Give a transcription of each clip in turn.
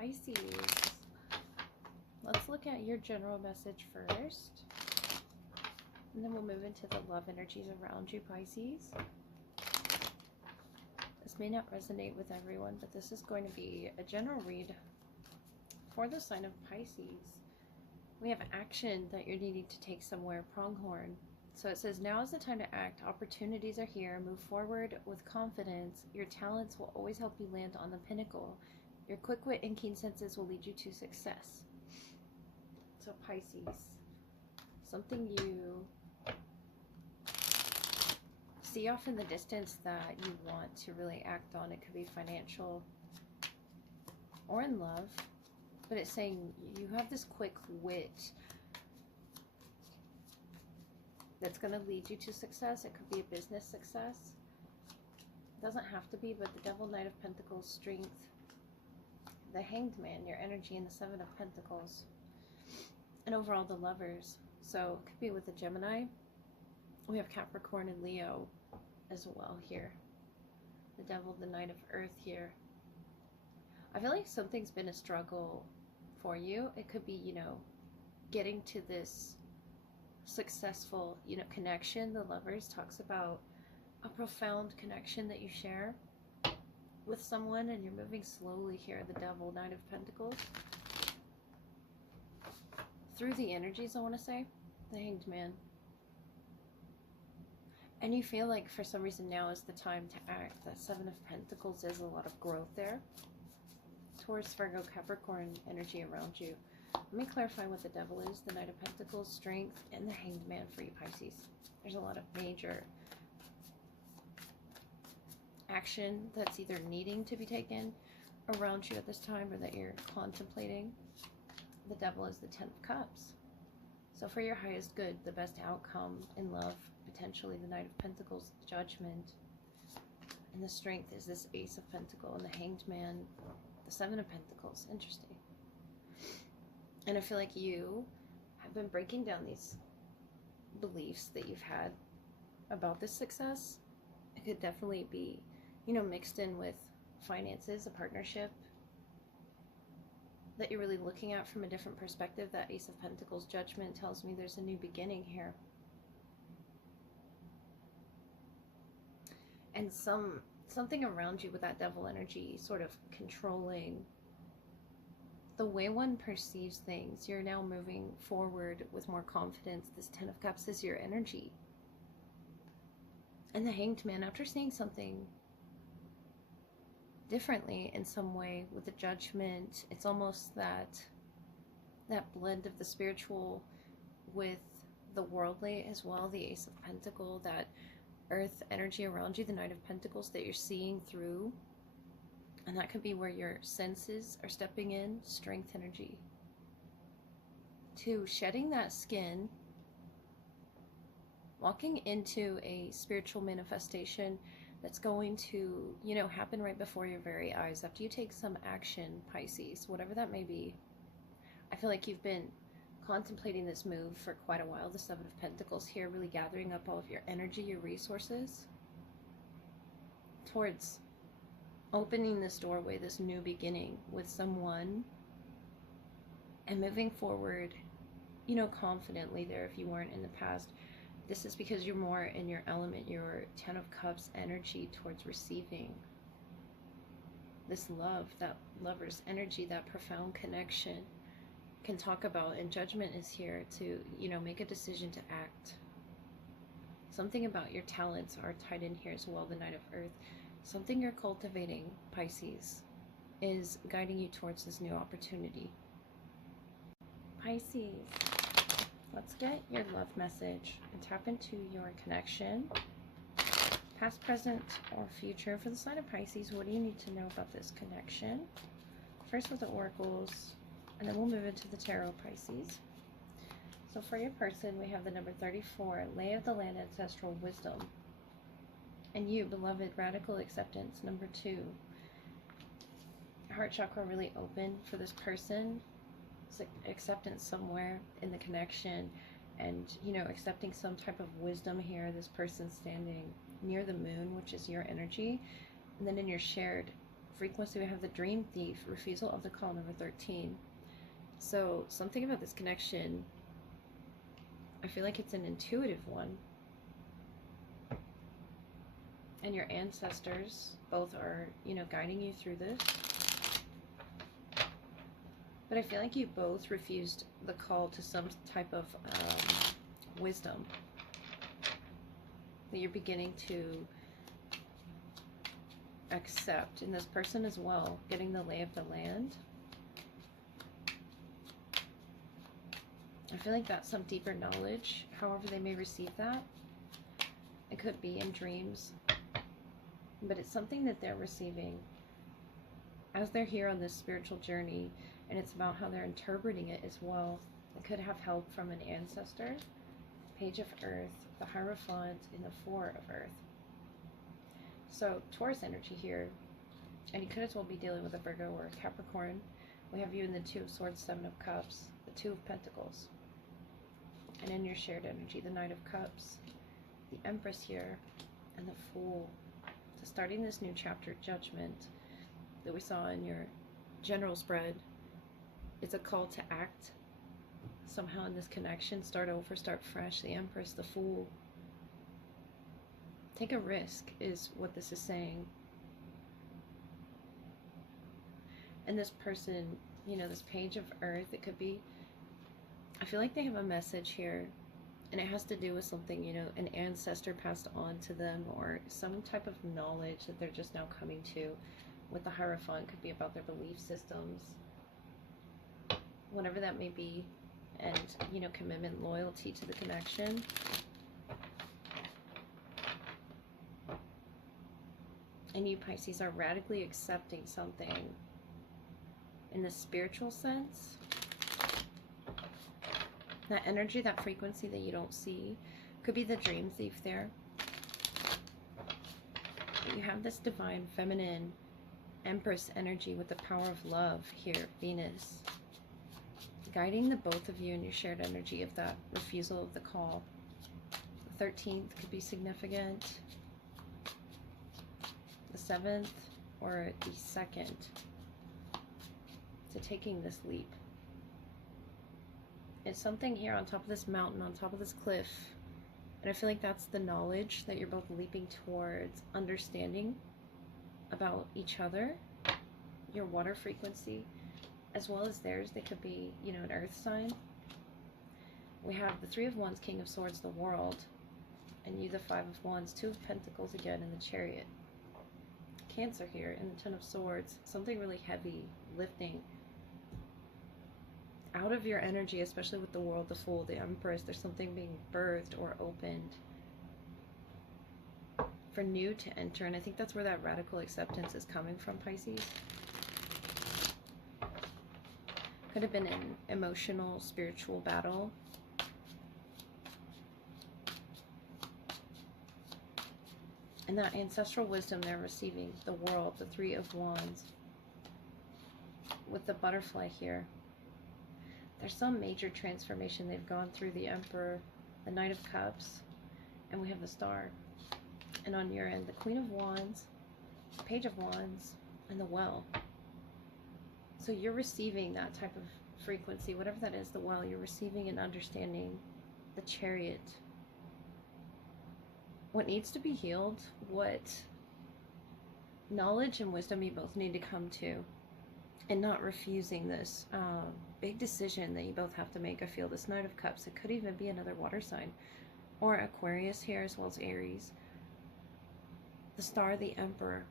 Pisces. Let's look at your general message first. And then we'll move into the love energies around you, Pisces. This may not resonate with everyone, but this is going to be a general read for the sign of Pisces. We have action that you're needing to take somewhere, pronghorn. So it says, now is the time to act. Opportunities are here. Move forward with confidence. Your talents will always help you land on the pinnacle. Your quick wit and keen senses will lead you to success. So Pisces, something you see off in the distance that you want to really act on. It could be financial or in love, but it's saying you have this quick wit that's going to lead you to success. It could be a business success. It doesn't have to be, but the Devil, Knight of Pentacles, strength, the Hanged Man, your energy, and the Seven of Pentacles, and overall the Lovers. So it could be with the Gemini. We have Capricorn and Leo as well here. The Devil, the Knight of Earth here. I feel like something's been a struggle for you. It could be, you know, getting to this successful, you know, connection. The Lovers talks about a profound connection that you share with someone, and you're moving slowly here. The Devil, Knight of Pentacles. Through the energies, I want to say. The Hanged Man. And you feel like for some reason now is the time to act. That Seven of Pentacles is a lot of growth there. Taurus, Virgo, Capricorn energy around you. Let me clarify what the Devil is. The Knight of Pentacles, strength, and the Hanged Man for you, Pisces. There's a lot of major action that's either needing to be taken around you at this time or that you're contemplating. The Devil is the Ten of Cups. So for your highest good, the best outcome in love, potentially the Knight of Pentacles, Judgment. And the strength is this Ace of Pentacles, and the Hanged Man, the Seven of Pentacles. Interesting. And I feel like you have been breaking down these beliefs that you've had about this success. It could definitely be, you know, mixed in with finances, a partnership that you're really looking at from a different perspective. That Ace of Pentacles, Judgment, tells me there's a new beginning here. And something around you with that Devil energy sort of controlling the way one perceives things. You're now moving forward with more confidence. This Ten of Cups is your energy. And the Hanged Man, after seeing something differently in some way with the Judgment, it's almost that blend of the spiritual with the worldly as well. The Ace of Pentacles, that earth energy around you, the Knight of Pentacles that you're seeing through. And that could be where your senses are stepping in. Strength energy. 2, shedding that skin, walking into a spiritual manifestation that's going to, you know, happen right before your very eyes after you take some action, Pisces, whatever that may be. I feel like you've been contemplating this move for quite a while. The Seven of Pentacles here, really gathering up all of your energy, your resources towards opening this doorway, this new beginning with someone, and moving forward, you know, confidently there if you weren't in the past. This is because you're more in your element, your Ten of Cups energy towards receiving this love, that Lover's energy, that profound connection can talk about. And Judgment is here to, you know, make a decision to act. Something about your talents are tied in here as well. The Knight of Earth. Something you're cultivating, Pisces, is guiding you towards this new opportunity. Pisces, let's get your love message and tap into your connection. Past, present, or future for the sign of Pisces. What do you need to know about this connection? First with the oracles, and then we'll move into the tarot, Pisces. So for your person, we have the number 34, Lay of the Land, Ancestral Wisdom. And you, beloved, radical acceptance, number 2. Heart chakra really open for this person. It's like acceptance somewhere in the connection, and, you know, accepting some type of wisdom here. This person standing near the moon, which is your energy, and then in your shared frequency, we have the dream thief, refusal of the call, number 13. So something about this connection, I feel like it's an intuitive one. And your ancestors both are, you know, guiding you through this. But I feel like you both refused the call to some type of wisdom that you're beginning to accept. And this person as well, getting the lay of the land. I feel like that's some deeper knowledge, however they may receive that. It could be in dreams, but it's something that they're receiving as they're here on this spiritual journey, and it's about how they're interpreting it as well. It could have help from an ancestor, Page of Earth, the Hierophant, and the Four of Earth. So Taurus energy here, and you could as well be dealing with a Virgo or a Capricorn. We have you in the Two of Swords, Seven of Cups, the Two of Pentacles. And in your shared energy, the Knight of Cups, the Empress here, and the Fool. So starting this new chapter, Judgment, that we saw in your general spread, it's a call to act somehow in this connection. Start over, start fresh. The Empress, the Fool. Take a risk is what this is saying. And this person, you know, this Page of Earth, it could be, I feel like they have a message here, and it has to do with something, you know, an ancestor passed on to them, or some type of knowledge that they're just now coming to. With the Hierophant, could be about their belief systems, whatever that may be, and, you know, commitment, loyalty to the connection. And you, Pisces, are radically accepting something in the spiritual sense. That energy, that frequency that you don't see, could be the dream thief there. But you have this divine feminine Empress energy with the power of love here, Venus, guiding the both of you in your shared energy of that refusal of the call. The 13th could be significant. The 7th or the 2nd. To taking this leap. It's something here on top of this mountain, on top of this cliff. And I feel like that's the knowledge that you're both leaping towards, understanding about each other, your water frequency, as well as theirs. They could be, you know, an earth sign. We have the Three of Wands, King of Swords, the World, and you, the Five of Wands, Two of Pentacles again, and the Chariot. Cancer here, and the Ten of Swords, something really heavy, lifting out of your energy, especially with the World, the Fool, the Empress. There's something being birthed or opened for new to enter, and I think that's where that radical acceptance is coming from, Pisces. Could have been an emotional, spiritual battle. And that ancestral wisdom they're receiving, the World, the Three of Wands, with the butterfly here. There's some major transformation they've gone through, the Emperor, the Knight of Cups, and we have the Star. And on your end, the Queen of Wands, the Page of Wands, and the Well. So you're receiving that type of frequency, whatever that is, the Well, you're receiving and understanding the Chariot. What needs to be healed, what knowledge and wisdom you both need to come to, and not refusing this big decision that you both have to make. I feel this Knight of Cups, it could even be another water sign, or Aquarius here, as well as Aries. The Star, the Emperor.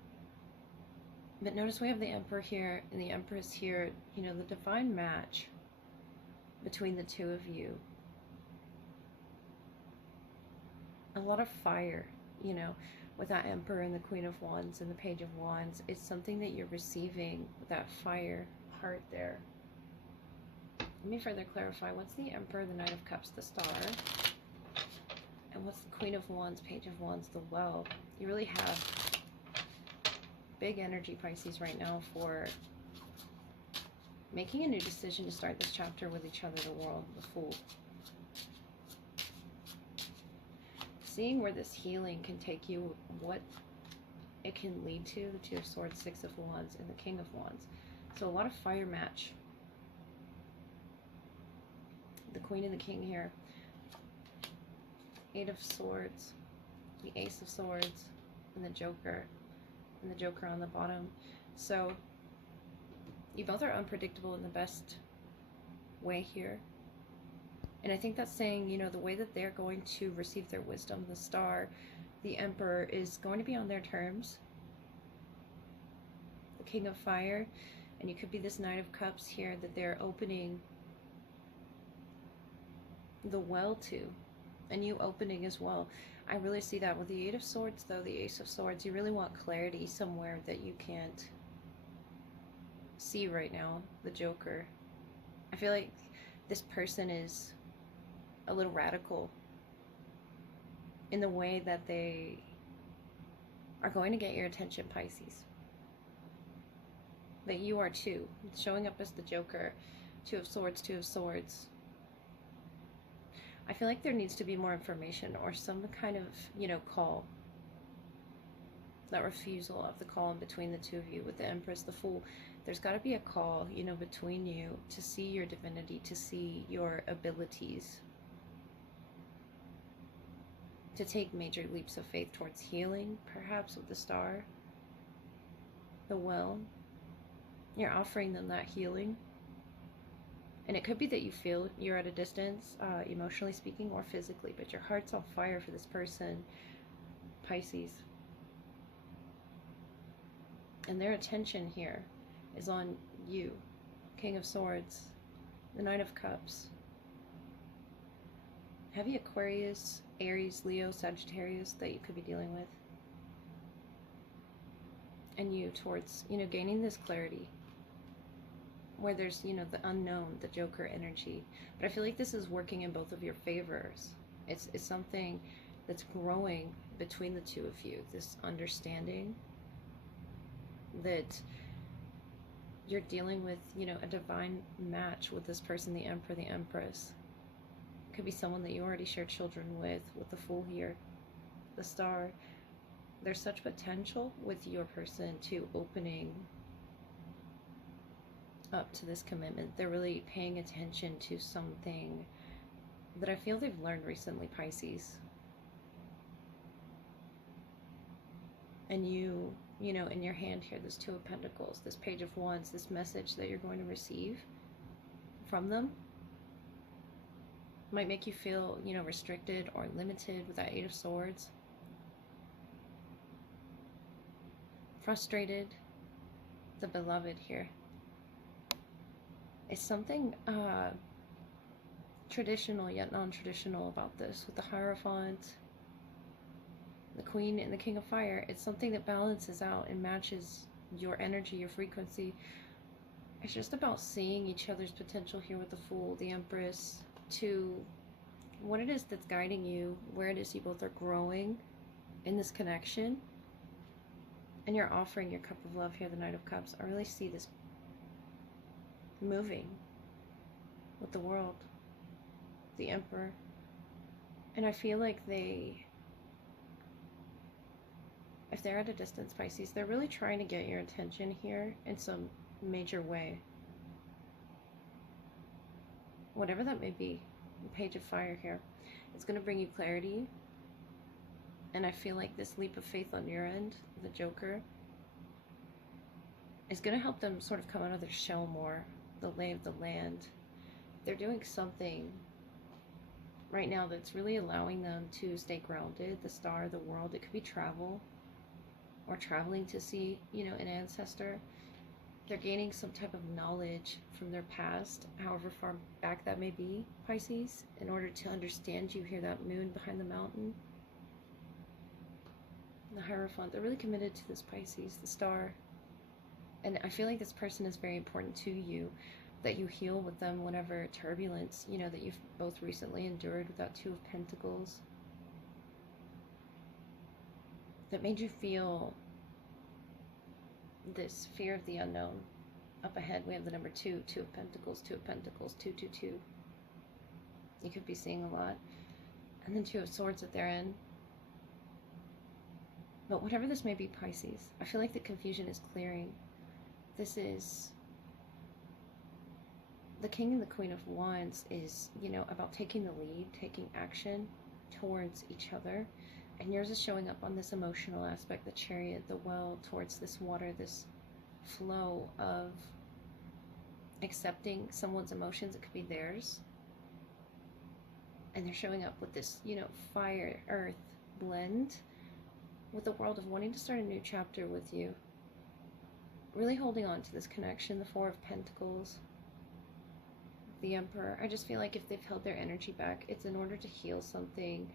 But notice we have the Emperor here and the Empress here, you know, the divine match between the two of you. A lot of fire, you know, with that Emperor and the Queen of Wands and the Page of Wands. It's something that you're receiving with that fire heart there. Let me further clarify. What's the Emperor, the Knight of Cups, the Star? And what's the Queen of Wands, Page of Wands, the Well? You really have big energy, Pisces, right now for making a new decision to start this chapter with each other, the World, the Fool. Seeing where this healing can take you, what it can lead to, the Two of Swords, Six of Wands, and the King of Wands. So a lot of fire match. The Queen and the King here. Eight of Swords, the Ace of Swords, and the Joker. And the Joker on the bottom. So you both are unpredictable in the best way here. And I think that's saying, you know, the way that they're going to receive their wisdom, the Star, the Emperor, is going to be on their terms. The King of Fire, and you could be this Knight of Cups here that they're opening the well to, and you opening as well. I really see that with the Eight of Swords, though, the Ace of Swords. You really want clarity somewhere that you can't see right now, the Joker. I feel like this person is a little radical in the way that they are going to get your attention, Pisces. But you are too. Showing up as the Joker, Two of Swords, Two of Swords. I feel like there needs to be more information or some kind of, you know, call. That refusal of the call in between the two of you with the Empress, the Fool. There's got to be a call, you know, between you to see your divinity, to see your abilities, to take major leaps of faith towards healing, perhaps with the Star, the Well. You're offering them that healing. And it could be that you feel you're at a distance, emotionally speaking or physically, but your heart's on fire for this person, Pisces. And their attention here is on you, King of Swords, the Knight of Cups. Heavy Aquarius, Aries, Leo, Sagittarius that you could be dealing with. And you towards, you know, gaining this clarity. Where there's, you know, the unknown, the Joker energy. But I feel like this is working in both of your favors. It's something that's growing between the two of you. This understanding that you're dealing with, you know, a divine match with this person, the Emperor, the Empress. It could be someone that you already share children with the Fool here, the Star. There's such potential with your person to opening up to this commitment. They're really paying attention to something that I feel they've learned recently, Pisces. And you know, in your hand here, this Two of Pentacles, this Page of Wands, this message that you're going to receive from them might make you feel, you know, restricted or limited with that Eight of Swords. Frustrated. The Beloved here. It's something traditional yet non-traditional about this with the Hierophant, the Queen, and the King of Fire. It's something that balances out and matches your energy, your frequency. It's just about seeing each other's potential here with the Fool, the Empress, to what it is that's guiding you, where it is you both are growing in this connection. And you're offering your cup of love here, the Knight of Cups. I really see this moving with the World, the Emperor. And I feel like if they're at a distance, Pisces, they're really trying to get your attention here in some major way. Whatever that may be. The Page of Fire here. It's going to bring you clarity. And I feel like this leap of faith on your end, the Joker, is going to help them sort of come out of their shell more. The lay of the land. They're doing something right now that's really allowing them to stay grounded. The Star, the World. It could be travel. Or traveling to see, you know, an ancestor. They're gaining some type of knowledge from their past, however far back that may be, Pisces, in order to understand you. Hear that moon behind the mountain. The Hierophant. They're really committed to this, Pisces, the Star. And I feel like this person is very important to you, that you heal with them whatever turbulence, you know, that you've both recently endured with that Two of Pentacles. That made you feel this fear of the unknown. Up ahead, we have the number 2, Two of Pentacles, Two of Pentacles, 222. You could be seeing a lot. And then Two of Swords at their end. But whatever this may be, Pisces, I feel like the confusion is clearing. This is the King and the Queen of Wands is, you know, about taking the lead, taking action towards each other. And yours is showing up on this emotional aspect, the Chariot, the well, towards this water, this flow of accepting someone's emotions. It could be theirs. And they're showing up with this, you know, fire, earth blend with the world of wanting to start a new chapter with you. Really holding on to this connection, the Four of Pentacles, the Emperor. I just feel like if they've held their energy back, it's in order to heal something,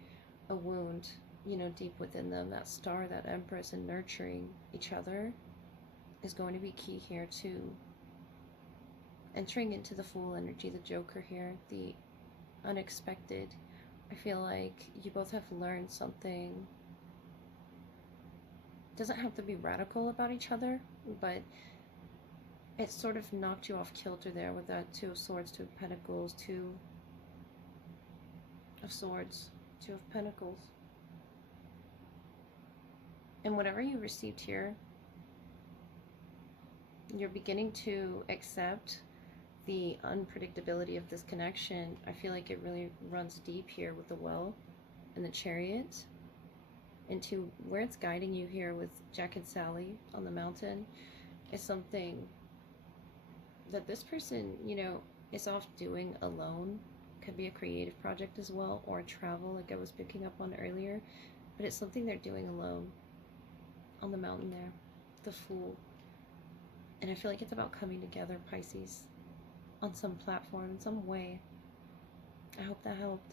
a wound, you know, deep within them. That Star, that Empress, and nurturing each other is going to be key here too. Entering into the Fool energy, the Joker here, the unexpected. I feel like you both have learned something. It doesn't have to be radical about each other, but it sort of knocked you off kilter there with that Two of Swords, Two of Pentacles, Two of Swords, Two of Pentacles. And whatever you received here, you're beginning to accept the unpredictability of this connection. I feel like it really runs deep here with the Well and the Chariot into where it's guiding you here with Jack and Sally on the mountain is something that this person, you know, is off doing alone. Could be a creative project as well, or travel like I was picking up on earlier, but it's something they're doing alone on the mountain there, the Fool. And I feel like it's about coming together, Pisces, on some platform, in some way. I hope that helped.